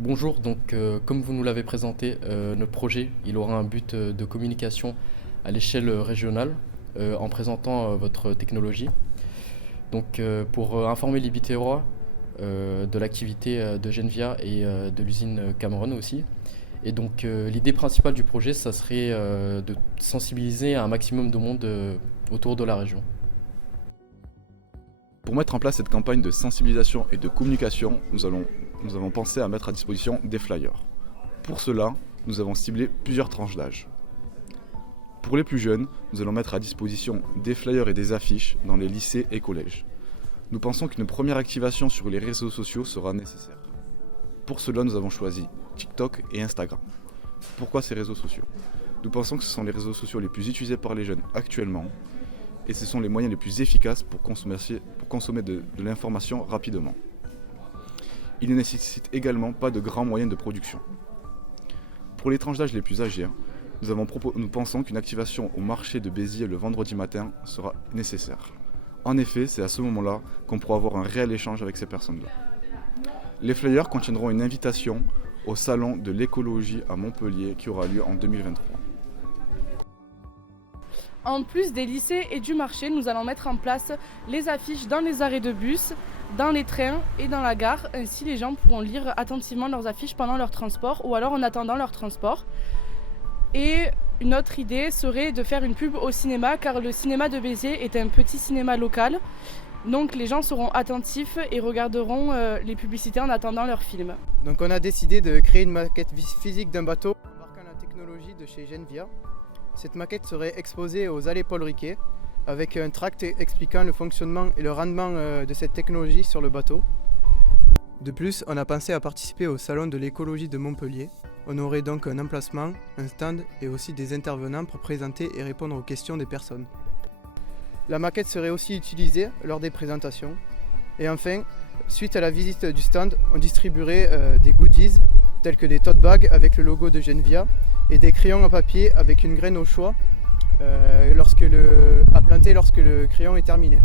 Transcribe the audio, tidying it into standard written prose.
Bonjour, comme vous nous l'avez présenté, notre projet il aura un but de communication à l'échelle régionale en présentant votre technologie. Pour informer les Biterrois de l'activité de Genvia et de l'usine Cameron aussi. L'idée principale du projet, ça serait de sensibiliser un maximum de monde autour de la région. Pour mettre en place cette campagne de sensibilisation et de communication, nous avons pensé à mettre à disposition des flyers. Pour cela, nous avons ciblé plusieurs tranches d'âge. Pour les plus jeunes, nous allons mettre à disposition des flyers et des affiches dans les lycées et collèges. Nous pensons qu'une première activation sur les réseaux sociaux sera nécessaire. Pour cela, nous avons choisi TikTok et Instagram. Pourquoi ces réseaux sociaux ? Nous pensons que ce sont les réseaux sociaux les plus utilisés par les jeunes actuellement et ce sont les moyens les plus efficaces pour consommer de l'information rapidement. Ils ne nécessitent également pas de grands moyens de production. Pour les tranches d'âge les plus âgées, nous pensons qu'une activation au marché de Béziers le vendredi matin sera nécessaire. En effet, c'est à ce moment-là qu'on pourra avoir un réel échange avec ces personnes-là. Les flyers contiendront une invitation au salon de l'écologie à Montpellier qui aura lieu en 2023. En plus des lycées et du marché, nous allons mettre en place les affiches dans les arrêts de bus, dans les trains et dans la gare. Ainsi, les gens pourront lire attentivement leurs affiches pendant leur transport ou alors en attendant leur transport. Et une autre idée serait de faire une pub au cinéma, car le cinéma de Béziers est un petit cinéma local. Donc les gens seront attentifs et regarderont les publicités en attendant leur film. Donc on a décidé de créer une maquette physique d'un bateau embarquant la technologie de chez Genvia. Cette maquette serait exposée aux allées Paul Riquet avec un tract expliquant le fonctionnement et le rendement de cette technologie sur le bateau. De plus, on a pensé à participer au salon de l'écologie de Montpellier. On aurait donc un emplacement, un stand et aussi des intervenants pour présenter et répondre aux questions des personnes. La maquette serait aussi utilisée lors des présentations. Et enfin, suite à la visite du stand, on distribuerait des goodies tels que des tote bags avec le logo de Genvia et des crayons à papier avec une graine au choix à planter lorsque le crayon est terminé.